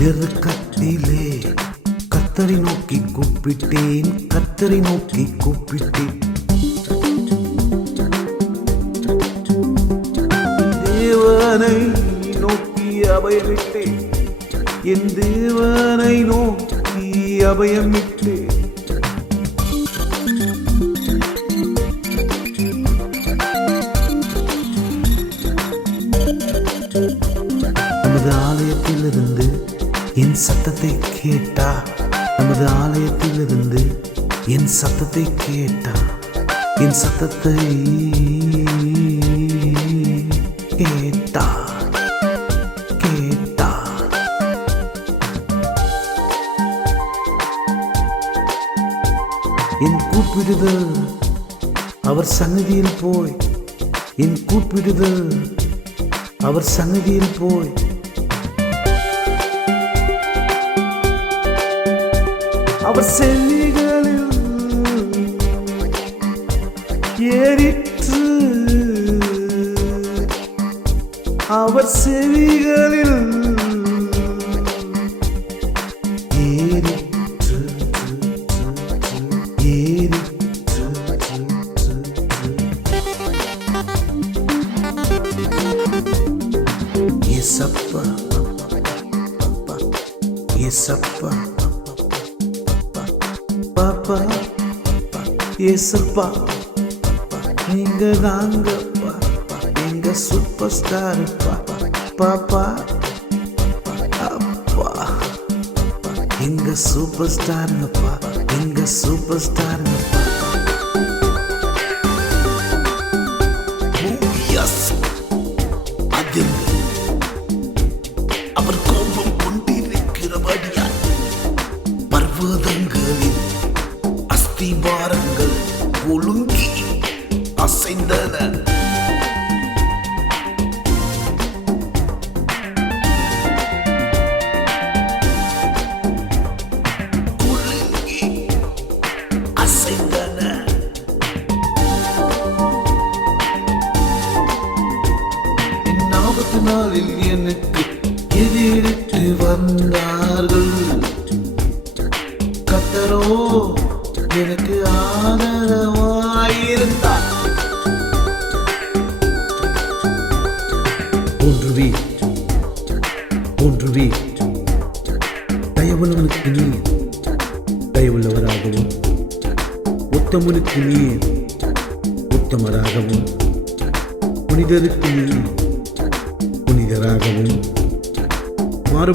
நெருக்கத்திலே கத்தரை நோக்கி கூப்பிட்டேன் கத்தரை நோக்கி கூப்பிட்டேன் தேவனை நோக்கி அபயமிட்டேன். என் தேவனை நோக்கி அபயமிட்டேன். சத்தத்தை கேட்டா என் சத்தத்தை கேட்டா கேட்டா என் கூப்பிடுதல் அவர் சந்நிதியில் போய். என் கூப்பிடுதல் அவர் சந்நிதியில் போய். அவர் செவிகளில் ஏசப்பா நீங்க தாங்கப்பா. எங்க சூப்பர் ஸ்டார் பாப்பா. அப்பா. எங்க சூப்பர் ஸ்டாருங்கப்பா எங்க சூப்பர் ஸ்டாருங்கப்பா A acendana.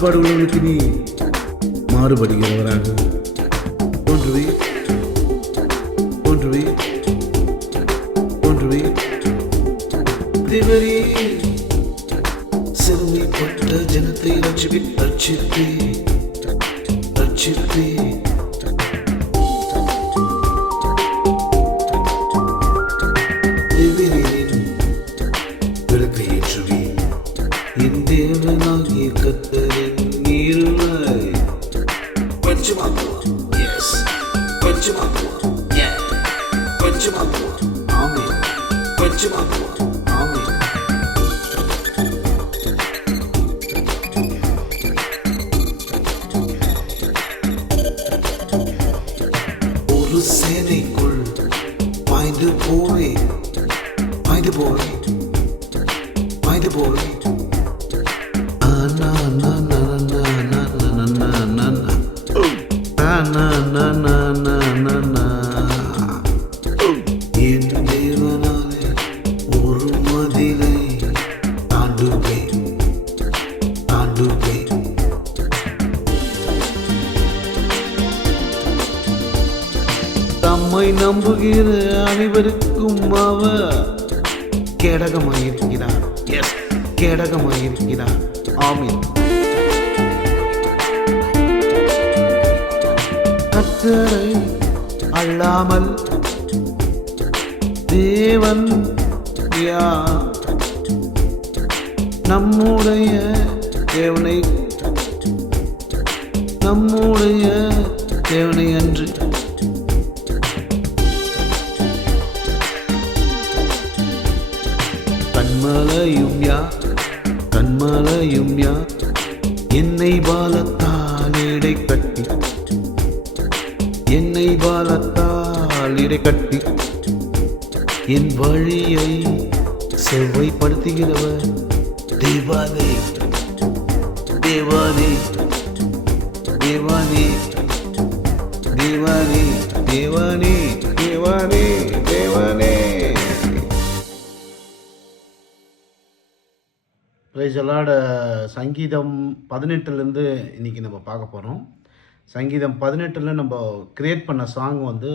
மாறுபாடு நீ மாறுபடுகிறவராக ஒன்றுவே ஒன்றுவே ஒன்றுவே தேவரே சிறுமைப்பட்ட ஜனத்தை ரட்சிப்பி ரட்சிப்பே ரட்சிப்பே பாய்ந்து போவே பாய்ந்து போவே என் நம்முடைய தேவனை அன்று. கண்மலையும் யா கண்மலையும் யா என்னை பாலத்தால் இடை கட்டி. என்னை பாலத்தால் இடை கட்டி. என் வழியை செவ்வாய்ப்படுத்துகிறவர் தேவாதே தேவாதே தேவானே தேவானே தேவானே தேவானே தேவானே. பிரைசலாட சங்கீதம் பதினெட்டுலேருந்து இன்றைக்கி நம்ம பார்க்க போகிறோம் சங்கீதம் பதினெட்டில் நம்ம கிரியேட் பண்ண சாங் வந்து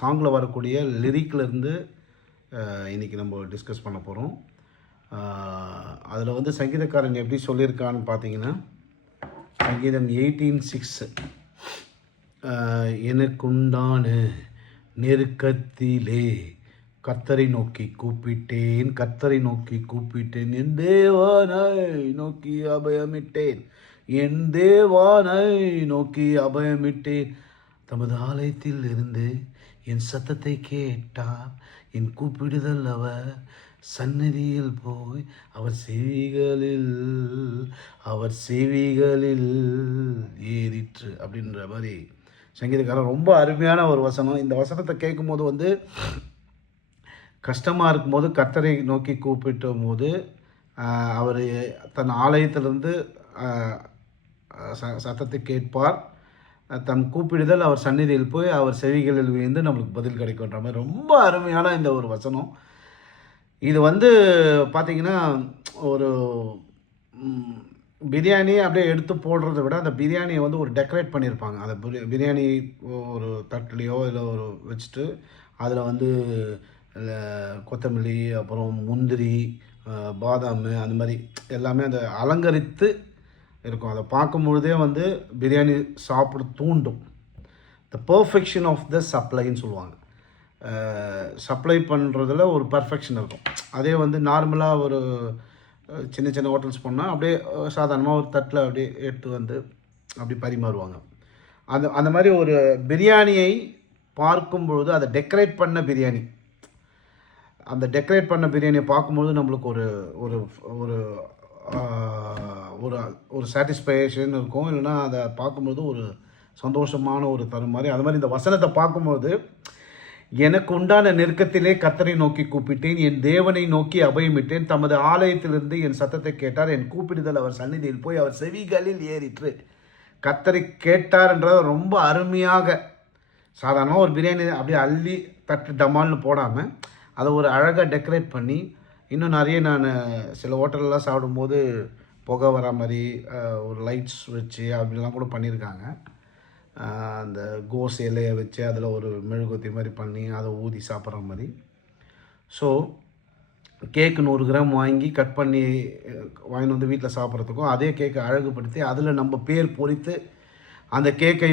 சாங்கில் வரக்கூடிய லிரிக்லேருந்து இன்றைக்கி நம்ம டிஸ்கஸ் பண்ண போகிறோம் அதில் வந்து சங்கீதக்காரன் எப்படி சொல்லியிருக்கான்னு பார்த்தீங்கன்னா சங்கீதம் எயிட்டீன் சிக்ஸ் எனக்குண்டான நெருக்கத்திலே கர்த்தரை நோக்கி கூப்பிட்டேன் கர்த்தரை நோக்கி கூப்பிட்டேன். என் தேவானை நோக்கி அபயமிட்டேன் என் தேவானை நோக்கி அபயமிட்டேன். தமது ஆலயத்தில் இருந்து என் சத்தத்தை கேட்டார் என் கூப்பிடுதல் அவர் சந்நிதியில் போய் அவர் செவிகளில் அவர் செவிகளில் ஏறிற்று அப்படின்ற மாதிரி சங்கீதக்காரன் ரொம்ப அருமையான ஒரு வசனம். இந்த வசனத்தை கேட்கும்போது வந்து கஷ்டமாக இருக்கும்போது கர்த்தரை நோக்கி கூப்பிட்ட போது அவர் தன் ஆலயத்திலிருந்து ச- சத்தத்தை கேட்பார். தம் கூப்பிடுதல் அவர் சந்நிதியில் போய் அவர் செவிகளில் விழுந்து நம்மளுக்கு பதில் கிடைக்குன்ற மாதிரி ரொம்ப அருமையான இந்த ஒரு வசனம். இது வந்து பார்த்திங்கன்னா ஒரு பிரியாணி அப்படியே எடுத்து போடுறத விட அந்த பிரியாணியை வந்து ஒரு டெக்கரேட் பண்ணியிருப்பாங்க. அந்த பிரி- பிரியாணி ஒரு தட்டுலேயோ இல்லை ஒரு வச்சுட்டு அதில் வந்து கொத்தமல்லி அப்புறம் முந்திரி பாதாம் அந்த மாதிரி எல்லாமே அந்த அலங்கரித்து இருக்கும். அதை பார்க்கும் பொழுதே வந்து பிரியாணி சாப்பிட தூண்டும். த பர்ஃபெக்ஷன் ஆஃப் த சப்ளைன்னு சொல்லுவாங்க. சப்ளை பண்ணுறதுல ஒரு பர்ஃபெக்ஷன் இருக்கும். அதே வந்து நார்மலாக ஒரு சின்ன சின்ன ஹோட்டல்ஸ் போனால் அப்படியே சாதாரணமாக ஒரு தட்டில் அப்படியே எடுத்து வந்து அப்படி பரிமாறுவாங்க. அந்த அந்த மாதிரி ஒரு பிரியாணியை பார்க்கும் பொழுது அதை டெக்கரேட் பண்ண பிரியாணி. அந்த டெக்கரேட் பண்ண பிரியாணியை பார்க்கும்போது நம்மளுக்கு ஒரு ஒரு ஒரு ஒரு ஒரு சாட்டிஸ்ஃபேஷன் இருக்கும். இல்லைன்னா அதை பார்க்கும்போது ஒரு சந்தோஷமான ஒரு தரும் மாதிரி. அது மாதிரி இந்த வசனத்தை பார்க்கும்போது எனக்கு உண்டான நெருக்கத்திலே கத்தரை நோக்கி கூப்பிட்டேன் என் தேவனை நோக்கி அபயமிட்டேன். தமது ஆலயத்திலிருந்து என் சத்தத்தை கேட்டார். என் கூப்பிடுதல் அவர் சந்நிதியில் போய் அவர் செவிகளில் ஏறிற்று. கத்தரை கேட்டார் என்றது ரொம்ப அருமையாக சாதாரணமாக ஒரு பிரியாணி அப்படியே அள்ளி தட்டு டமால்னு போடாமல் அதை ஒரு அழகாக டெக்கரேட் பண்ணி இன்னும் நிறைய நான் சில ஹோட்டல்லாம் சாப்பிடும்போது புகை வர மாதிரி ஒரு லைட்ஸ் வச்சு அப்படிலாம் கூட பண்ணியிருக்காங்க. அந்த கோஸ் இலையை வச்சு அதில் ஒரு மெழுகுத்தி மாதிரி பண்ணி அதை ஊதி சாப்பிட்ற மாதிரி. ஸோ கேக்கு நூறு கிராம் வாங்கி கட் பண்ணி வாங்கிட்டு வந்து வீட்டில் சாப்பிட்றதுக்கும் அதே கேக்கை அழகுபடுத்தி அதில் நம்ம பேர் பொறித்து அந்த கேக்கை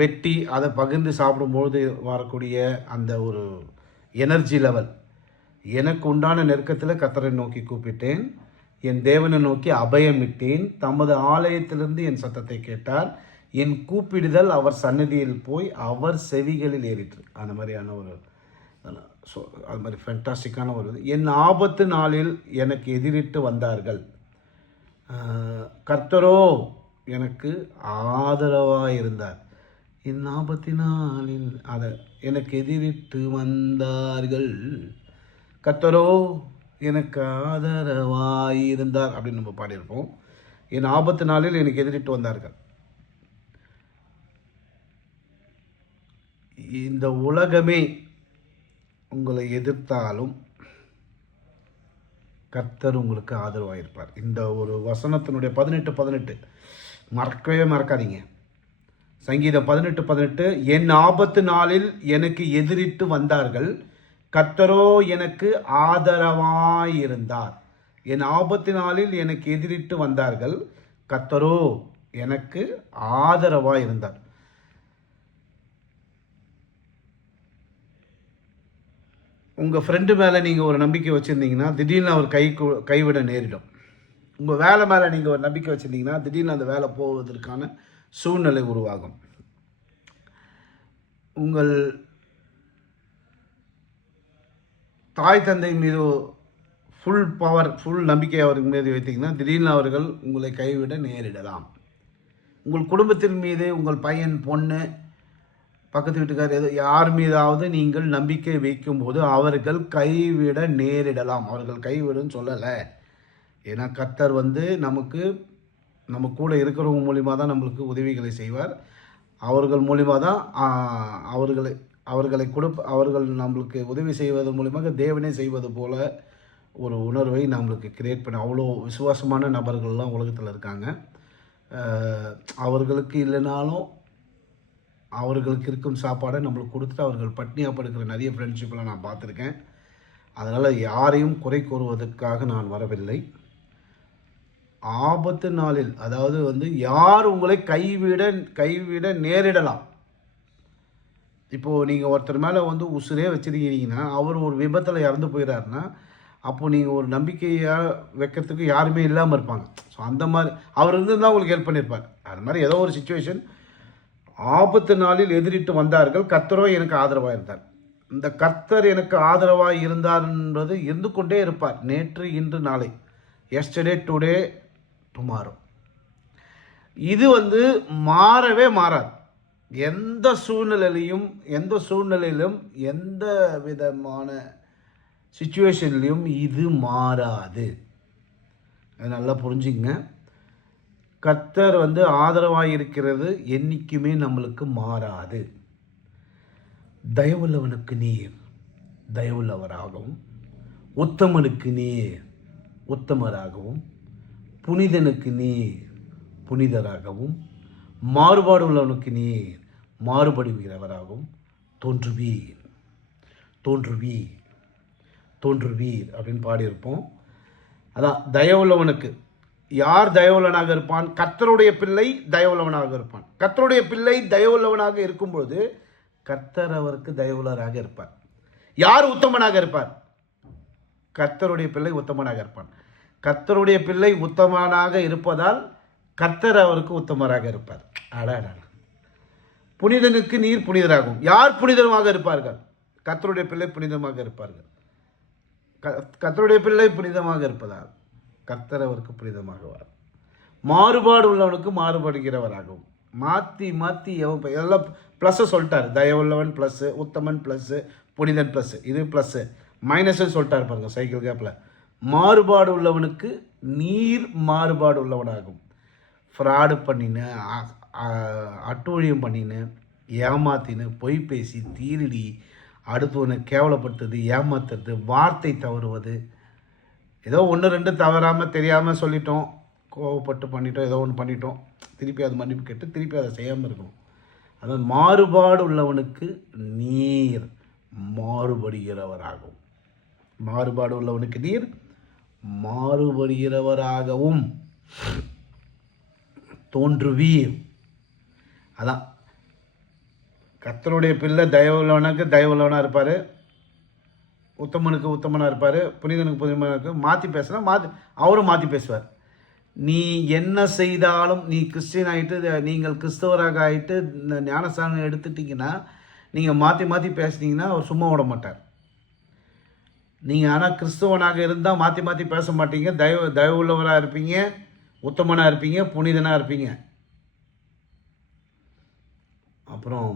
வெட்டி அதை பகிர்ந்து சாப்பிடும்பொழுது வரக்கூடிய அந்த ஒரு எனர்ஜி லெவல் எனக்கு உண்டான நெருக்கத்தில் கத்தரை நோக்கி கூப்பிட்டேன். என் தேவனை நோக்கி அபயமிட்டேன். தமது ஆலயத்திலிருந்து என் சத்தத்தை கேட்டார். என் கூப்பிடுதல் அவர் சன்னதியில் போய் அவர் செவிகளில் ஏறிற்று. அந்த மாதிரியான ஒரு ஸோ அது மாதிரி ஃபென்டாஸ்டிக்கான ஒரு இது. என் ஆபத்து நாளில் எனக்கு எதிரிட்டு வந்தார்கள். கர்த்தரோ எனக்கு ஆதரவாக இருந்தார் என் ஆபத்து நாளில் அதை எனக்கு எதிரிட்டு வந்தார்கள். கர்த்தரோ எனக்கு ஆதரவாக இருந்தார் அப்படின்னு நம்ம பாடியிருப்போம். என் ஆபத்து நாளில் எனக்கு எதிரிட்டு வந்தார்கள். இந்த உலகமே உங்களை எதிர்த்தாலும் கர்த்தர் உங்களுக்கு ஆதரவாக இருப்பார் இந்த ஒரு வசனத்தினுடைய பதினெட்டு பதினெட்டு. மறக்கவே மறக்காதீங்க. சங்கீதம் பதினெட்டு பதினெட்டு. என் ஆபத்து நாளில் எனக்கு எதிரிட்டு வந்தார்கள். கர்த்தரோ எனக்கு ஆதரவாயிருந்தார். என் ஆபத்து நாளில் எனக்கு எதிரிட்டு வந்தார்கள். கர்த்தரோ எனக்கு ஆதரவாயிருந்தார். உங்கள் ஃப்ரெண்டு மேலே நீங்கள் ஒரு நம்பிக்கை வச்சுருந்தீங்கன்னா திடீர்னு அவர் கை கைவிட நேரிடும். உங்கள் வேலை மேலே நீங்கள் ஒரு நம்பிக்கை வச்சுருந்தீங்கன்னா திடீர்னு அந்த வேலை போவதற்கான சூழ்நிலை உருவாகும். உங்கள் தாய் தந்தை மீது ஃபுல் பவர் ஃபுல் நம்பிக்கை அவருக்கு மீது வைத்தீங்கன்னா திடீர்னு அவர்கள் உங்களை கைவிட நேரிடலாம். உங்கள் குடும்பத்தின் மீது உங்கள் பையன் பொண்ணு பக்கத்து வீட்டுக்கார் எது யார் மீதாவது நீங்கள் நம்பிக்கை வைக்கும்போது அவர்கள் கைவிட நேரிடலாம். அவர்கள் கைவிடுன்னு சொல்லலை. ஏன்னா கர்த்தர் வந்து நமக்கு நம்ம கூட இருக்கிறவங்க மூலிமா தான் நம்மளுக்கு உதவிகளை செய்வார். அவர்கள் மூலிமா தான் அவர்களை அவர்களை கொடுப்ப அவர்கள் நம்மளுக்கு உதவி செய்வதன் மூலிமாக தேவனே செய்வது போல ஒரு உணர்வை நம்மளுக்கு கிரியேட் பண்ண அவ்வளோ விசுவாசமான நபர்கள்லாம் உலகத்தில் இருக்காங்க. அவர்களுக்கு இல்லைனாலும் அவர்களுக்கு இருக்கும் சாப்பாடை நம்மளுக்கு கொடுத்துட்டு அவர்கள் பட்னியாக படுக்கிற நிறைய ஃப்ரெண்ட்ஷிப்பெலாம் நான் பார்த்துருக்கேன். அதனால் யாரையும் குறை கூறுவதற்காக நான் வரவில்லை. ஆபத்து நாளில் அதாவது வந்து யார் உங்களை கைவிட கைவிட நேரிடலாம். இப்போது நீங்கள் ஒருத்தர் மேலே வந்து உசுரே வச்சுருக்கிறீங்கன்னா அவர் ஒரு விபத்தில் இறந்து போயிடாருன்னா அப்போது நீங்கள் ஒரு நம்பிக்கையாக வைக்கிறதுக்கு யாருமே இல்லாமல் இருப்பாங்க. ஸோ அந்த மாதிரி அவர் இருந்து தான் உங்களுக்கு ஹெல்ப் பண்ணியிருப்பார் அது மாதிரி ஏதோ ஒரு சுச்சுவேஷன் ஆபத்து நாளில் எதிரிட்டு வந்தார்கள். கர்த்தரோ எனக்கு ஆதரவாக இருந்தார் இந்த கர்த்தர் எனக்கு ஆதரவாக இருந்தார் என்பது இருந்து கொண்டே இருப்பார். நேற்று இன்று நாளை. எஸ்டர்டே டுடே டுமாரோ இது வந்து மாறவே மாறாது. எந்த சூழ்நிலையிலையும் எந்த சூழ்நிலையிலும் எந்த விதமான சுச்சுவேஷன்லையும் இது மாறாது. அது நல்லா புரிஞ்சுங்க கர்த்தர் வந்து ஆதரவாக இருக்கிறது என்றைக்குமே நம்மளுக்கு மாறாது. தயவுள்ளவனுக்கு நீர் தயவுள்ளவராகவும் உத்தமனுக்கு நீர் உத்தமராகவும் புனிதனுக்கு நீர் புனிதராகவும் மாறுபாடு உள்ளவனுக்கு நீர் மாறுபடுகிறவராகவும் தோன்றுவீர். தோன்றுவீர். தோன்றுவீர் அப்படின்னு பாடியிருப்போம். அதான் தயவுள்ளவனுக்கு. யார் தயவுள்ளவனாக இருப்பான்? கர்த்தருடைய பிள்ளை தயவுள்ளவனாக இருப்பான். கர்த்தருடைய பிள்ளை தயவுள்ளவனாக இருக்கும்பொழுது கர்த்தர் அவருக்கு தயவுள்ளவராக இருப்பார். யார் உத்தமனாக இருப்பார்? கர்த்தருடைய பிள்ளை உத்தமனாக இருப்பான். கர்த்தருடைய பிள்ளை உத்தமனாக இருப்பதால் கர்த்தர் அவருக்கு உத்தமராக இருப்பார். அடாடா புனிதனுக்கு நீர் புனிதராகும். யார் புனிதமாக இருப்பார்கள்? கர்த்தருடைய பிள்ளை புனிதமாக இருப்பார்கள். க- கர்த்தருடைய பிள்ளை புனிதமாக இருப்பதால். கர்த்தர் அவருக்கு புனிதமாகுவார். மாறுபாடு உள்ளவனுக்கு மாறுபடுகிறவராகவும். மாற்றி மாற்றி எவன் எல்லாம் ப்ளஸ்ஸை சொல்லிட்டார். தயவுள்ளவன் ப்ளஸ்ஸு உத்தமன் ப்ளஸ்ஸு புனிதன் ப்ளஸ்ஸு இது ப்ளஸ்ஸு மைனஸ்ன்னு சொல்லிட்டார் பாருங்கள் சைக்கிள் கேப்பில் மாறுபாடு உள்ளவனுக்கு நீர் மாறுபாடு உள்ளவனாகும். ஃப்ராடு பண்ணின்னு அட்டூழியம் பண்ணின்னு ஏமாத்தின்னு பொய் பேசி தீரிடி அடுத்தவனை கேவலப்படுத்துறது ஏமாத்துறது வார்த்தை தவறுவது ஏதோ ஒன்று ரெண்டு தவறாமல் தெரியாமல் சொல்லிட்டோம். கோவப்பட்டு பண்ணிட்டோம் ஏதோ ஒன்று பண்ணிட்டோம். திருப்பி அது மன்னிப்பு கேட்டு திருப்பி அதை செய்யாமல் இருக்கணும். அதாவது மாறுபாடு உள்ளவனுக்கு நீர் மாறுபடுகிறவராகவும். மாறுபாடு உள்ளவனுக்கு நீர் மாறுபடுகிறவராகவும் தோன்றுவீர். அதான். கத்தருடைய பிள்ளை தயவுள்ளவனுக்கு தயவுள்ளவனாக இருப்பார். உத்தமனுக்கு உத்தமனாக இருப்பார் புனிதனுக்கு புனிதமாக இருக்கும் மாற்றி பேசுனா மாற்றி அவரும் மாற்றி பேசுவார். நீ என்ன செய்தாலும் நீ கிறிஸ்டின் ஆகிட்டு நீங்கள் கிறிஸ்தவராக ஆகிட்டு இந்த ஞானஸ்தானம் எடுத்துட்டிங்கன்னா நீங்கள் மாற்றி மாற்றி பேசுனீங்கன்னா அவர் சும்மா விட மாட்டார். நீங்கள் ஆனால் கிறிஸ்தவனாக இருந்தால் மாற்றி மாற்றி பேச மாட்டீங்க. தயவு உள்ளவராக இருப்பீங்க உத்தமனாக இருப்பீங்க புனிதனாக இருப்பீங்க. அப்புறம்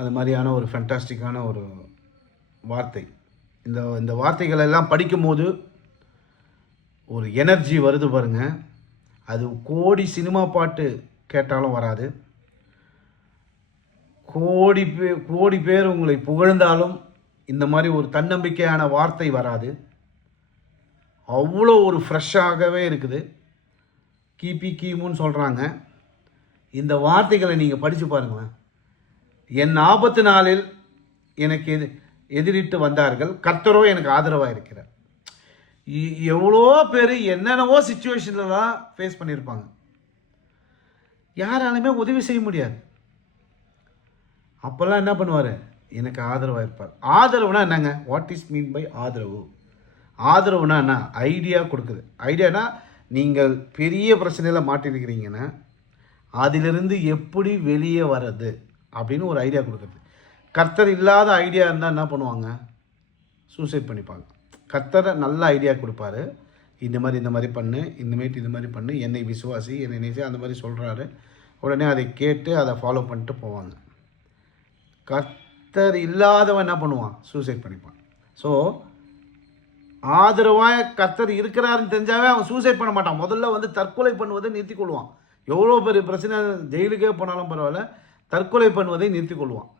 அது மாதிரியான ஒரு ஃபென்டாஸ்டிக்கான ஒரு வார்த்தை. இந்த இந்த வார்த்தைகளெல்லாம் படிக்கும்போது ஒரு எனர்ஜி வருது பாருங்க. அது கோடி சினிமா பாட்டு கேட்டாலும் வராது. கோடி பே கோடி பேர் உங்களை புகழ்ந்தாலும் இந்த மாதிரி ஒரு தன்னம்பிக்கையான வார்த்தை வராது. அவ்வளோ ஒரு ஃப்ரெஷ்ஷாகவே இருக்குது. கிபி கிமுன்னு சொல்கிறாங்க இந்த வார்த்தைகளை நீங்கள் படித்து பாருங்களேன். என் ஆபத்து நாளில் எனக்கு எது எதிரிட்டு வந்தார்கள். கர்த்தரோ எனக்கு ஆதரவாக இருக்கிறார் இ- எவ்வளோ பேர் என்னென்னவோ சுச்சுவேஷன்லாம் ஃபேஸ் பண்ணியிருப்பாங்க. யாராலுமே உதவி செய்ய முடியாது. அப்போல்லாம் என்ன பண்ணுவார்? எனக்கு ஆதரவாக இருப்பார் ஆதரவுனா என்னங்க? வாட் இஸ் மீன் பை ஆதரவு? ஆதரவுனா என்ன? ஐடியா கொடுக்குது. ஐடியானா நீங்கள் பெரிய பிரச்சனையில் மாட்டிருக்கிறீங்கன்னா அதிலிருந்து எப்படி வெளியே வர்றது அப்படின்னு ஒரு ஐடியா கொடுக்குறது கர்த்தர் இல்லாத ஐடியா இருந்தால் என்ன பண்ணுவாங்க? சூசைட் பண்ணிப்பாங்க. கர்த்தரை நல்ல ஐடியா கொடுப்பாரு. இந்த மாதிரி இந்த மாதிரி பண்ணு இந்தமாரி இந்த மாதிரி பண்ணு என்னை விசுவாசி என்னை நினைச்சு அந்த மாதிரி சொல்கிறாரு உடனே அதை கேட்டு அதை ஃபாலோ பண்ணிட்டு போவாங்க. கர்த்தர் இல்லாதவன் என்ன பண்ணுவான்? சூசைட் பண்ணிப்பான். ஸோ ஆதரவாக கர்த்தர் இருக்கிறாருன்னு தெரிஞ்சாவே அவன் சூசைட் பண்ண மாட்டான். முதல்ல வந்து தற்கொலை பண்ணுவதை நிறுத்திக் கொள்வான். எவ்வளோ பெரிய பிரச்சனை ஜெயிலுக்கே போனாலும் பரவாயில்ல. தற்கொலை பண்ணுவதை நிறுத்திக் கொள்வான்.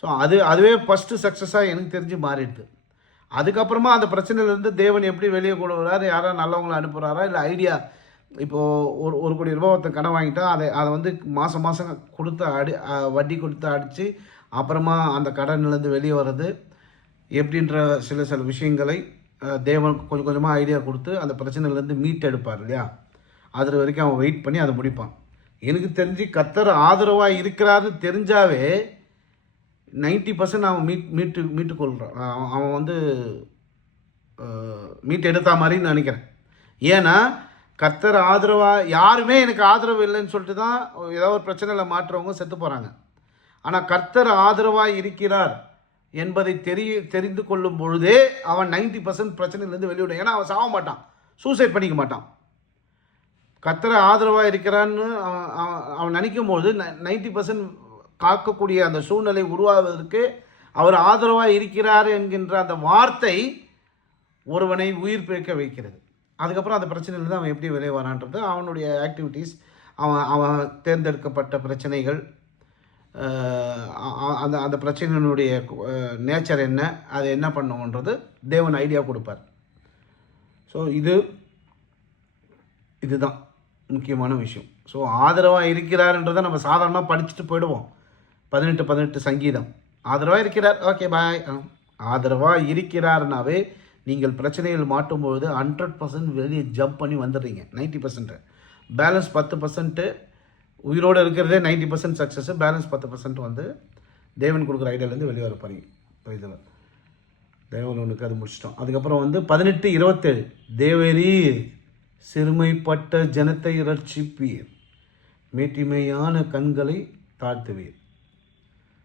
ஸோ அது அதுவே ஃபஸ்ட்டு சக்ஸஸாக எனக்கு தெரிஞ்சு மாறிடுது. அதுக்கப்புறமா அந்த பிரச்சனையிலேருந்து தேவன் எப்படி வெளியே கொண்டு வர்றாரு யாராவது நல்லவங்களை அனுப்புகிறாரா இல்லை ஐடியா இப்போது ஒரு ஒரு கோடி ரூபாய் ஒருத்தன் கடன் வாங்கிட்டா அதை அதை வந்து மாதம் மாதம் கொடுத்து அடி வட்டி கொடுத்து அடித்து அப்புறமா அந்த கடன்லேருந்து வெளியே வர்றது எப்படின்ற சில சில விஷயங்களை தேவன் கொஞ்சம் கொஞ்சமாக ஐடியா கொடுத்து அந்த பிரச்சனையிலேருந்து மீட் எடுப்பார் இல்லையா? அது வரைக்கும் அவன் வெயிட் பண்ணி அதை முடிப்பான். எனக்கு தெரிஞ்சு கத்தர் ஆதரவாக இருக்கிறாருன்னு தெரிஞ்சாவே நைன்ட்டி பர்சன்ட் அவன் மீட் மீட்டு மீட்டுக்கொள்கிறான் அவன் அவன் வந்து மீட் எடுத்தா மாதிரின்னு நினைக்கிறேன். ஏன்னா கர்த்தர் ஆதரவாக யாருமே எனக்கு ஆதரவு இல்லைன்னு சொல்லிட்டு தான் ஏதோ ஒரு பிரச்சனையில் மாற்றுறவங்க செத்து போகிறாங்க ஆனால் கர்த்தர் ஆதரவாக இருக்கிறார் என்பதை தெரிய தெரிந்து கொள்ளும் பொழுதே அவன் நைன்ட்டி பர்சன்ட் பிரச்சனையிலேருந்து வெளியிடும் ஏன்னா அவன் சாக மாட்டான். சூசைட் பண்ணிக்க மாட்டான். கர்த்தர் ஆதரவாக இருக்கிறான்னு அவன் அவன் அவன் நினைக்கும் போது நைன்ட்டி பர்சன்ட் காக்கக்கூடிய அந்த சூழ்நிலை உருவாவதற்கு அவர் ஆதரவாக இருக்கிறார் என்கின்ற அந்த வார்த்தை ஒருவனை உயிர் பிழைக்க வைக்கிறது. அதுக்கப்புறம் அந்த பிரச்சனையிலேருந்து அவன் எப்படி வெளியே வரான்றது அவனுடைய ஆக்டிவிட்டீஸ் அவன் அவன் தேர்ந்தெடுக்கப்பட்ட பிரச்சனைகள் அந்த அந்த பிரச்சனையினுடைய நேச்சர் என்ன அது என்ன பண்ணுன்றது தேவன் ஐடியா கொடுப்பார். ஸோ இது இதுதான் முக்கியமான விஷயம். ஸோ ஆதரவாக இருக்கிறாருன்றதை நம்ம சாதாரணமாக படிச்சுட்டு போயிடுவோம். பதினெட்டு பதினெட்டு சங்கீதம். ஆதரவாக இருக்கிறார். ஓகே பாய் ஆதரவாக இருக்கிறாருனாவே நீங்கள் பிரச்சனைகள் மாட்டும்பொழுது ஹண்ட்ரட் பர்சன்ட் வெளியே ஜம்ப் பண்ணி வந்துடுறீங்க. நைன்ட்டி பர்சன்ட்டு பேலன்ஸ் பத்து பர்சன்ட்டு உயிரோடு இருக்கிறதே நைன்ட்டி பர்சன்ட் சக்ஸஸ் பேலன்ஸ் பத்து பர்சன்ட் வந்து தேவன் கொடுக்குற ஐடியாலேருந்து வெளியே வர போகிறீங்க இதில் தேவன் ஒன்றுக்கு அது முடிச்சிட்டோம். அதுக்கப்புறம் வந்து பதினெட்டு இருபத்தேழு. தேவரி சிறுமைப்பட்ட ஜனத்தை ரட்சிப்பீர். மேட்டிமையான கண்களை தாழ்த்துவீர்.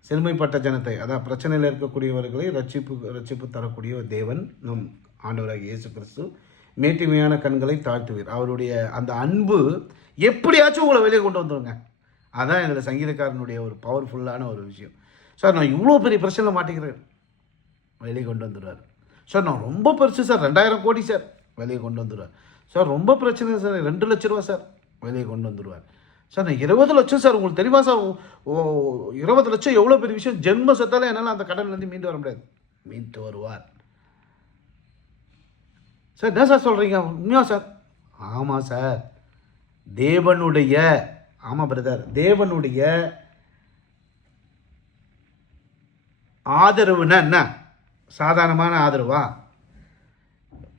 சிறுமைப்பட்ட ஜனத்தை அதான் பிரச்சனையில் இருக்கக்கூடியவர்களை ரட்சிப்பு ரட்சிப்பு தரக்கூடிய தேவன் நம் ஆண்டவராக இயேசு கிறிஸ்து. மேட்டிமையான கண்களை தாழ்த்துவீர். அவருடைய அந்த அன்பு எப்படியாச்சும் உங்களை வெளியே கொண்டு வந்துருங்க. அதான் இதில் சங்கீதக்காரனுடைய ஒரு பவர்ஃபுல்லான ஒரு விஷயம். சார் நான் இவ்வளோ பெரிய பிரச்சனையில் மாட்டிக்கிறேன். வெளியே கொண்டு வந்துடுவார். சார் நான் ரொம்ப பெருசு சார். ரெண்டாயிரம் கோடி சார். வெளியே கொண்டு வந்துடுவார். சார் ரொம்ப பிரச்சனை சார். ரெண்டு லட்ச ரூபா சார். வெளியே கொண்டு வந்துடுவார். சார் நான் இருபது லட்சம் சார் உங்களுக்கு தெரியுமா சார்? ஓ இருபது லட்சம் எவ்வளோ பெரிய விஷயம்? ஜென்ம சத்தால என்னால் அந்த கடன்லேருந்து மீண்டு வர முடியாது. மீண்டு வருவார். சார் என்ன சார் சொல்கிறீங்க உண்மையா சார்? ஆமாம் சார். தேவனுடைய ஆமாம் பிரதர் தேவனுடைய ஆதரவுனா என்ன? சாதாரணமான ஆதரவா?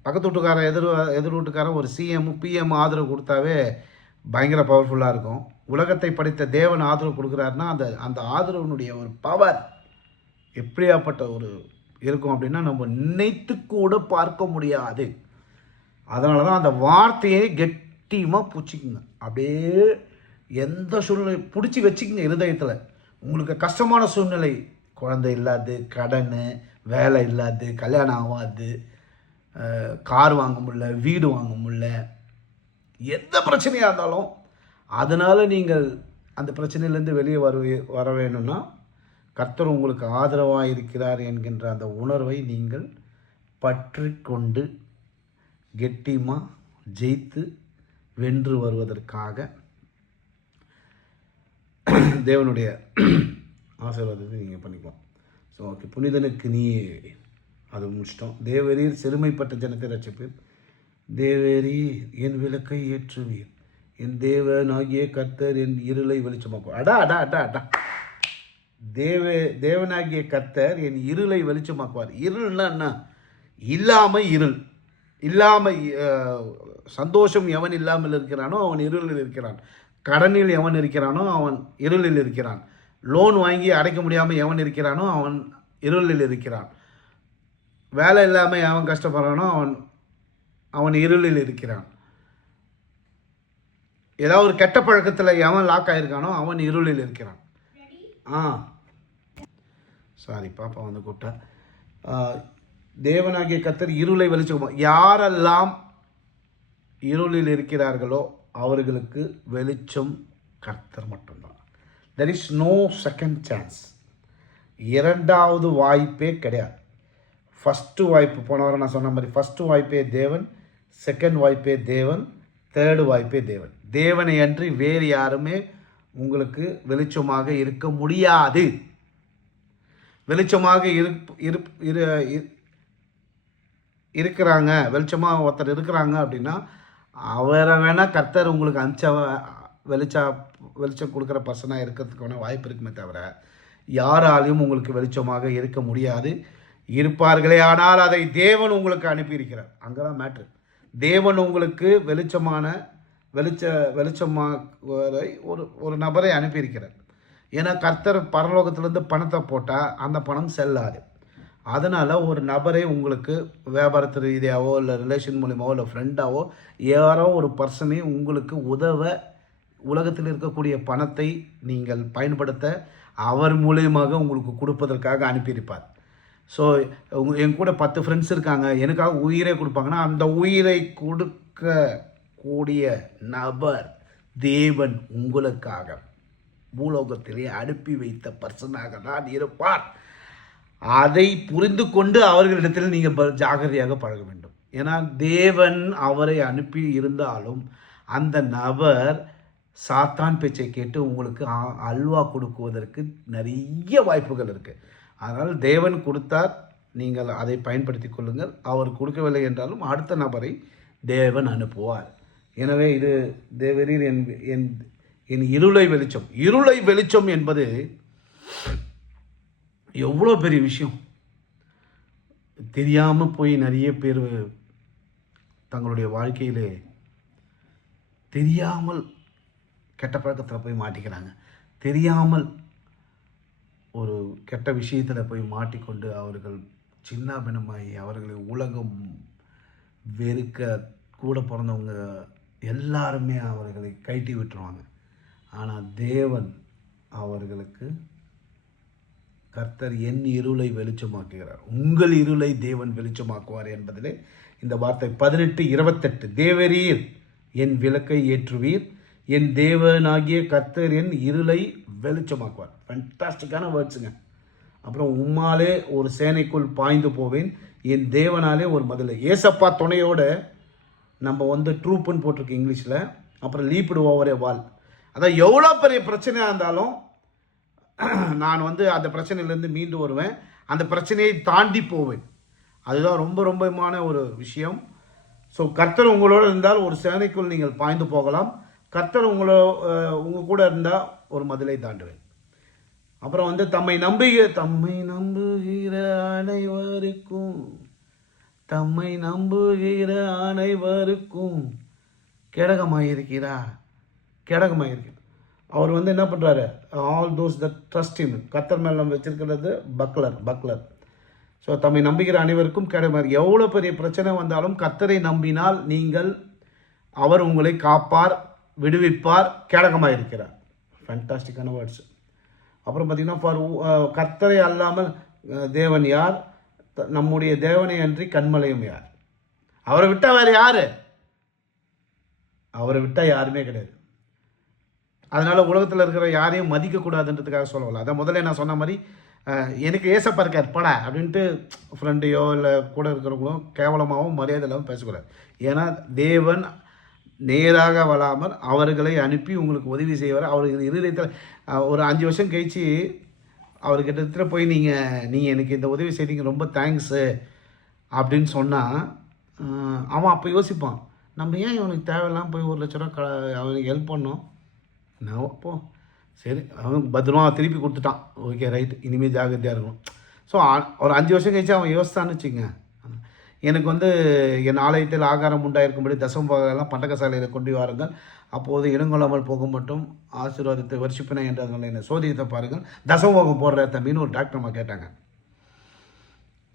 பக்கத்து வீட்டுக்காரன் எதிர் எதிர் வீட்டுக்காரன் ஒரு சிஎம் பிஎம் ஆதரவு கொடுத்தாவே பயங்கர பவர்ஃபுல்லாக இருக்கும். உலகத்தை படைத்த தேவன் ஆதரவு கொடுக்குறாருன்னா அந்த அந்த ஆதரவினுடைய ஒரு பவர் எப்படியாப்பட்ட ஒரு இருக்கும் அப்படின்னா நம்ம நினைத்து கூட பார்க்க முடியாது. அதனால தான் அந்த வார்த்தையை கெட்டியமாக பிடிச்சிக்குங்க. அப்படியே எந்த சூழ்நிலை பிடிச்சி வச்சுக்கங்க இருதயத்தில். உங்களுக்கு கஷ்டமான சூழ்நிலை குழந்தை இல்லாது கடன் வேலை இல்லாது கல்யாணம் ஆகாது கார் வாங்க முடில வீடு வாங்க முடில எந்த பிரச்சனையாக இருந்தாலும் அதனால் நீங்கள் அந்த பிரச்சனையிலேருந்து வெளியே வர வர வேணும்னா கர்த்தர் உங்களுக்கு ஆதரவாக இருக்கிறார் என்கின்ற அந்த உணர்வை நீங்கள் பற்றி கொண்டு கெட்டியமாக ஜெயித்து வென்று வருவதற்காக தேவனுடைய ஆசீர்வாதத்தை நீங்கள் பண்ணிக்கலாம் ஸோ ஓகே புனிதனுக்கு நீ அது முடிச்சிட்டோம் தேவரீர் செருமைப்பட்ட ஜனத்தை ரசிப்பேன் தேவரீர் என் விளக்கை ஏற்றுவீர். என் தேவனாகிய கர்த்தர் என் இருளை வெளிச்சமாக்கும். அடா அடா அடா அடா. தேவ தேவனாகிய கர்த்தர் என் இருளை வெளிச்சமாக்குவார். இருள்னா என்ன? இல்லாமல் இருள். இல்லாமல் சந்தோஷம் எவன் இல்லாமல் இருக்கிறானோ அவன் இருளில் இருக்கிறான். கடனில் எவன் இருக்கிறானோ அவன் இருளில் இருக்கிறான். லோன் வாங்கி அடைக்க முடியாமல் எவன் இருக்கிறானோ அவன் இருளில் இருக்கிறான். வேலை இல்லாமல் எவன் கஷ்டப்படுறானோ அவன் அவன் இருளில் இருக்கிறான். ஏதாவது ஒரு கெட்ட பழக்கத்தில் எவன் லாக் ஆகிருக்கானோ அவன் இருளில் இருக்கிறான். ஆ. சாரி பாப்பா வந்து கூப்பிட்டா. தேவனாகிய கத்தர் இருளை வெளிச்சம் யாரெல்லாம் இருளில் இருக்கிறார்களோ அவர்களுக்கு வெளிச்சம் கர்த்தர் மட்டும்தான். There is no second chance இரண்டாவது வாய்ப்பே கிடையாது. ஃபஸ்ட்டு வாய்ப்பு போன வாரம் நான் சொன்ன மாதிரி ஃபஸ்ட்டு வாய்ப்பே தேவன் செகண்ட் வாய்ப்பே தேவன் தேர்டு வாய்ப்பே தேவன். தேவனை அன்றி வேறு யாருமே உங்களுக்கு வெளிச்சமாக இருக்க முடியாது. வெளிச்சமாக இருப் இருப் இரு இருக்கிறாங்க. வெளிச்சமாக ஒருத்தர் இருக்கிறாங்க அப்படின்னா அவரை வேணால் கர்த்தர் உங்களுக்கு அமிச்ச வெளிச்சா வெளிச்சம் கொடுக்குற பர்சனாக இருக்கிறதுக்கான வாய்ப்பு இருக்குமே தவிர யாராலையும் உங்களுக்கு வெளிச்சமாக இருக்க முடியாது. இருப்பார்களே ஆனால் அதை தேவன் உங்களுக்கு அனுப்பியிருக்கிறார். அங்கே தான் மேட்ரு தேவன் உங்களுக்கு வெளிச்சமான வெளிச்ச வெளிச்சமாக ஒரு ஒரு நபரை அனுப்பியிருக்கிறார். ஏன்னா கர்த்தர் பரலோகத்திலேருந்து பணத்தை போட்டால் அந்த பணம் செல்லாது. அதனால் ஒரு நபரை உங்களுக்கு வியாபாரத்து ரீதியாவோ இல்லை ரிலேஷன் மூலியமாவோ இல்லை ஃப்ரெண்டாவோ யாரோ ஒரு பர்சனே உங்களுக்கு உதவ உலகத்தில் இருக்கக்கூடிய பணத்தை நீங்கள் பயன்படுத்த அவர் மூலியமாக உங்களுக்கு கொடுப்பதற்காக அனுப்பியிருப்பார். ஸோ என் கூட பத்து ஃப்ரெண்ட்ஸ் இருக்காங்க. எனக்காக உயிரை கொடுப்பாங்கன்னா அந்த உயிரை கொடுக்க கூடிய நபர் தேவன் உங்களுக்காக. பூலோகத்திலே அனுப்பி வைத்த பர்சனாக தான் இருப்பார். அதை புரிந்து கொண்டு அவர்களிடத்தில் நீங்கள் ப- ஜாகிரதையாக பழக வேண்டும். ஏன்னா தேவன் அவரை அனுப்பி இருந்தாலும் அந்த நபர் சாத்தான் பேச்சை கேட்டு உங்களுக்கு அ- அல்வா கொடுக்குவதற்கு நிறைய வாய்ப்புகள் இருக்குது அதனால் தேவன் கொடுத்தார். நீங்கள் அதை பயன்படுத்தி கொள்ளுங்கள். அவர் கொடுக்கவில்லை என்றாலும் அடுத்த நபரை தேவன் அனுப்புவார். எனவே இது தேவரீர் என் என் என் இருளை வெளிச்சம். இருளை வெளிச்சம் என்பது எவ்வளோ பெரிய விஷயம். தெரியாமல் போய் நிறைய பேர் தங்களுடைய வாழ்க்கையிலே தெரியாமல் கெட்ட பழக்கத்தில் போய் மாட்டிக்கிறாங்க. தெரியாமல் ஒரு கெட்ட விஷயத்தில் போய் மாட்டிக்கொண்டு அவர்கள் சின்ன பின்னமாகி அவர்களை உலகம் வெறுக்க கூட பிறந்தவங்க எல்லாருமே அவர்களை கைட்டி விட்டுருவாங்க. ஆனால் தேவன் அவர்களுக்கு கர்த்தர் என் இருளை வெளிச்சமாக்குகிறார். உங்கள் இருளை தேவன் வெளிச்சமாக்குவார் என்பதிலே இந்த வார்த்தை பதினெட்டு இருபத்தெட்டு. தேவரீர் என் விளக்கை ஏற்றுவீர். என் தேவனாகிய கர்த்தர் என் இருளை வெளிச்சமாக்குவார். ஃபண்டாஸ்டிக்கான வேர்ட்ஸுங்க அப்புறம் உம்மாலே ஒரு சேனைக்குள் பாய்ந்து போவேன். என் தேவனாலே ஒரு மதில். ஏசப்பா துணையோட நம்ம வந்து ட்ரூப்புன்னு போட்டிருக்கு இங்கிலீஷில். அப்புறம் லீப்பிடு ஓவரே வால் அதான் எவ்வளோ பெரிய பிரச்சனையாக இருந்தாலும் நான் வந்து அந்த பிரச்சனையிலேருந்து மீண்டு வருவேன். அந்த பிரச்சனையை தாண்டி போவேன். அதுதான் ரொம்ப ரொம்பமான ஒரு விஷயம். ஸோ கர்த்தர் உங்களோட இருந்தால் ஒரு சேனைக்குள் நீங்கள் பாய்ந்து போகலாம். கர்த்தர் உங்களை உங்கள் கூட இருந்தால் ஒரு மதிலை தாண்டுவேன். அப்புறம் வந்து தம்மை நம்புகிற தம்மை நம்புகிற அனைவருக்கும் தம்மை நம்புகிற அனைவருக்கும் கேடகமாயிருக்கிறார். கேடகமாயிருக்கிறார். அவர் வந்து என்ன பண்ணுறாரு all those the trust in Karthar மேலே நம்ம வச்சிருக்கிறது பக்லர் பக்லர் ஸோ தம்மை நம்புகிற அனைவருக்கும் கேடகமாக எவ்வளோ பெரிய பிரச்சனை வந்தாலும் கத்தரை நம்பினால் நீங்கள் அவர் உங்களை காப்பார். விடுவிப்பார் கேடகமாக இருக்கிறார் ஃபேண்டாஸ்டிக்கான வேர்ட்ஸ் அப்புறம் பார்த்தீங்கன்னா ஃபார் uh, கர்த்தரை அல்லாமல் uh, தேவன் யார்? த- நம்முடைய தேவனை அன்றி கண்மலையும் யார்? அவரை விட்டால் வேறு யார்? அவரை விட்டால் யாருமே கிடையாது. அதனால் உலகத்தில் இருக்கிற யாரையும் மதிக்கக்கூடாதுன்றதுக்காக சொல்லவில்லை அதான் முதல்ல நான் சொன்ன மாதிரி எனக்கு ஏசப்பா இருக்கார் படா அப்படின்ட்டு ஃப்ரெண்டையோ இல்லை கூட இருக்கிறவங்களும் கேவலமாகவும் மரியாதை இல்லாமல் பேசக்கூடாது. ஏன்னா தேவன் நேராக வராமல் அவர்களை அனுப்பி உங்களுக்கு உதவி செய்வார். அவர்கள் இருதயத்தில் ஒரு அஞ்சு வருஷம் கழித்து அவர்கிட்ட போய் நீங்கள் நீங்கள் எனக்கு இந்த உதவி செய்தீங்க ரொம்ப தேங்க்ஸு அப்படின்னு சொன்னால் அவன் அப்போ யோசிப்பான் நம்ம ஏன் இவனுக்கு தேவையில்லாம போய் ஒரு லட்ச ரூபா க அவனுக்கு ஹெல்ப் பண்ணோம்? நான் அப்போ? சரி அவன் பத்திரமா திருப்பி கொடுத்துட்டான். ஓகே ரைட் இனிமேல் ஜாகிரதையாக இருக்கணும். ஸோ ஒரு அஞ்சு வருஷம் கழிச்சு அவன் யோசித்தான்னு வச்சுங்க எனக்கு வந்து என் ஆலயத்தில் ஆகாரம் உண்டாயிருக்கும்படி தசமபாகெல்லாம் பண்டகசாலையில் கொண்டு வாருங்கள். அப்போது இனங்கொள்ளாமல் போக மட்டும் ஆசீர்வாதத்தை வருஷிப்பினை என்றார்கள் என்னை சோதித்த பாருங்கள். தசமபாகம் போடுற தம்பின்னு ஒரு டாக்டர் அம்மா கேட்டாங்க.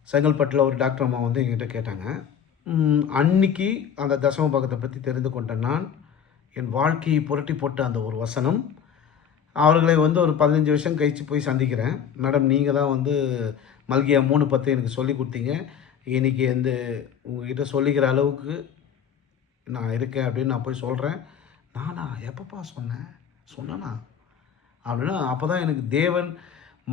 செங்கல்பட்டில் ஒரு டாக்டர் அம்மா வந்து எங்கிட்ட கேட்டாங்க. அன்னைக்கு அந்த தசம பாகத்தை பற்றி தெரிந்து கொண்ட நான் என் வாழ்க்கையை புரட்டி போட்ட அந்த ஒரு வசனம் அவர்களை வந்து ஒரு பதினஞ்சு வருஷம் கழித்து போய் சந்திக்கிறேன். மேடம் நீங்கள் தான் வந்து மல்கியா மூணு பத்து எனக்கு சொல்லி கொடுத்தீங்க. இன்னைக்கு வந்து உங்ககிட்ட சொல்லிக்கிற அளவுக்கு நான் இருக்கேன் அப்படின்னு நான் போய் சொல்கிறேன் நானா எப்பப்பா சொன்னேன் சொன்னேனா. அப்படின்னா அப்போ தான் எனக்கு தேவன்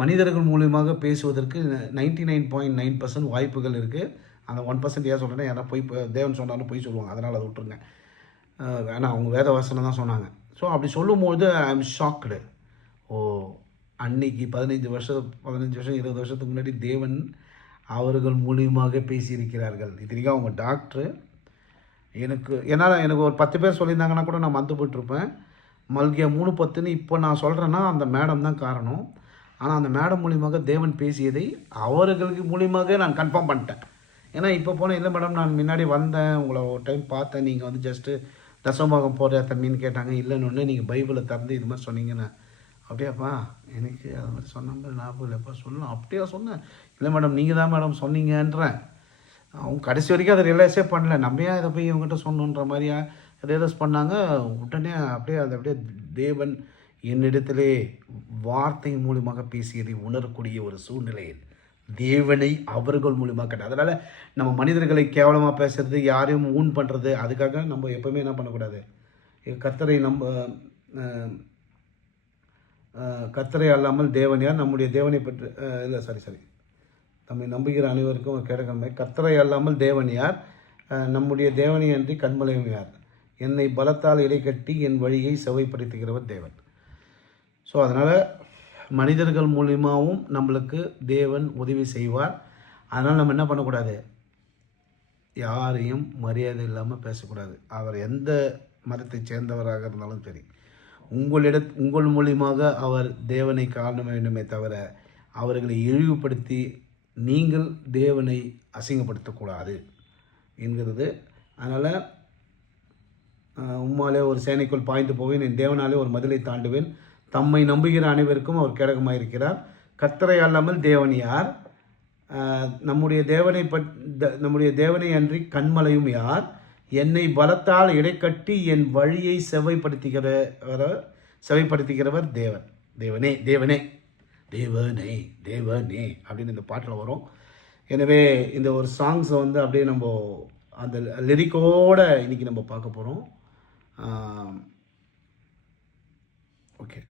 மனிதர்கள் மூலியமாக பேசுவதற்கு ninety nine point nine percent வாய்ப்புகள் இருக்குது அந்த ஒன் பர்சன்ட் ஏன் சொல்கிறேன்னா யாரா போய் தேவன் சொன்னாலும் போய் சொல்லுவாங்க. அதனால் அதை விட்டுருங்க. வேணாம் அவங்க வேத வசனம் தான் சொன்னாங்க. ஸோ அப்படி சொல்லும்போது ஐ எம் ஷாக்டு ஓ அன்னைக்கு பதினைஞ்சு வருஷம் பதினஞ்சு வருஷம் இருபது வருஷத்துக்கு முன்னாடி தேவன் அவர்கள் மூலியமாக பேசியிருக்கிறார்கள். இத்தனைக்கும் அவங்க டாக்டரு எனக்கு ஏன்னா எனக்கு ஒரு பத்து பேர் சொல்லியிருந்தாங்கன்னா கூட நான் மந்து போயிட்டுருப்பேன் மல்கியா மூணு பத்துன்னு இப்போ நான் சொல்கிறேன்னா அந்த மேடம் தான் காரணம். ஆனால் அந்த மேடம் மூலியமாக தேவன் பேசியதை அவர்களுக்கு மூலியமாக நான் கன்ஃபார்ம் பண்ணிட்டேன். ஏன்னா இப்போ போனால் இல்லை மேடம் நான் முன்னாடி வந்தேன். உங்களை ஒரு டைம் பார்த்தேன். நீங்கள் வந்து ஜஸ்ட்டு தசமபாகம் போகிற தம்பின்னு கேட்டாங்க. இல்லைன்னு ஒன்று நீங்கள் பைபிளை திறந்து இது மாதிரி சொன்னீங்கன்னு அப்படியாப்பா எனக்கு அது மாதிரி சொன்ன மாதிரி ஞாபகம் இல்லைப்பா சொல்லணும் அப்படியா சொன்னேன். இல்லை மேடம் நீங்கள் தான் மேடம் சொன்னீங்கன்றேன். அவங்க கடைசி வரைக்கும் அதை ரியலைஸே பண்ணல. நம்ம ஏன் இதை போய் இவங்ககிட்ட சொன்னோன்ற மாதிரியா? ரியலைஸ் பண்ணாங்க. உடனே அப்படியே அது அப்படியே தேவன் என்னிடத்திலே வார்த்தை மூலியமாக பேசியதை உணரக்கூடிய ஒரு சூழ்நிலையில் தேவனை அவர்கள் மூலியமாக கேட்ட அதனால் நம்ம மனிதர்களை கேவலமாக பேசுறது யாரையும் ஊன் பண்ணுறது அதுக்காக நம்ம எப்போவுமே என்ன பண்ணக்கூடாது? கத்தரை நம்ம கத்தரை அல்லாமல் தேவனையார் நம்முடைய தேவனை பற்றி இல்லை சாரி சாரி நம்மை நம்புகிற அனைவருக்கும் கேட்கணுமே கத்தரை அல்லாமல் தேவனியார் நம்முடைய தேவனை அன்றி கண்மலையும் யார்? என்னை பலத்தால் இடைக்கட்டி என் வழியை செவைப்படுத்துகிறவர் தேவன். ஸோ அதனால் மனிதர்கள் மூலியமாகவும் நம்மளுக்கு தேவன் உதவி செய்வார். அதனால் நம்ம என்ன பண்ணக்கூடாது? யாரையும் மரியாதை இல்லாமல் பேசக்கூடாது. அவர் எந்த மதத்தைச் சேர்ந்தவராக இருந்தாலும் சரி. உங்களிட உங்கள் மூலியமாக அவர் தேவனை காண வேண்டுமே தவிர அவர்களை இழிவுபடுத்தி நீங்கள் தேவனை அசிங்கப்படுத்தக்கூடாது என்கிறது. அதனால் உம்மாலே ஒரு சேனைக்குள் பாய்ந்து போவேன் என் தேவனாலே ஒரு மதிலை தாண்டுவேன். தம்மை நம்புகிற அனைவருக்கும் அவர் கேடகமாக இருக்கிறார் கர்த்தரை அல்லாமல் தேவன் யார்? நம்முடைய தேவனை பட் த- நம்முடைய தேவனை அன்றி கண்மலையும் யார்? என்னை பலத்தால் இடைக்கட்டி என் வழியை செவ்வைப்படுத்துகிறவர் செவைப்படுத்துகிறவர் தேவன். தேவனே தேவனே தேவனே தேவனே அப்படின்னு இந்த பாட்டில் வரும். எனவே இந்த ஒரு சாங்ஸை வந்து அப்படியே நம்ம அந்த லிரிக்கோடு இன்னைக்கு நம்ம பார்க்க போகிறோம்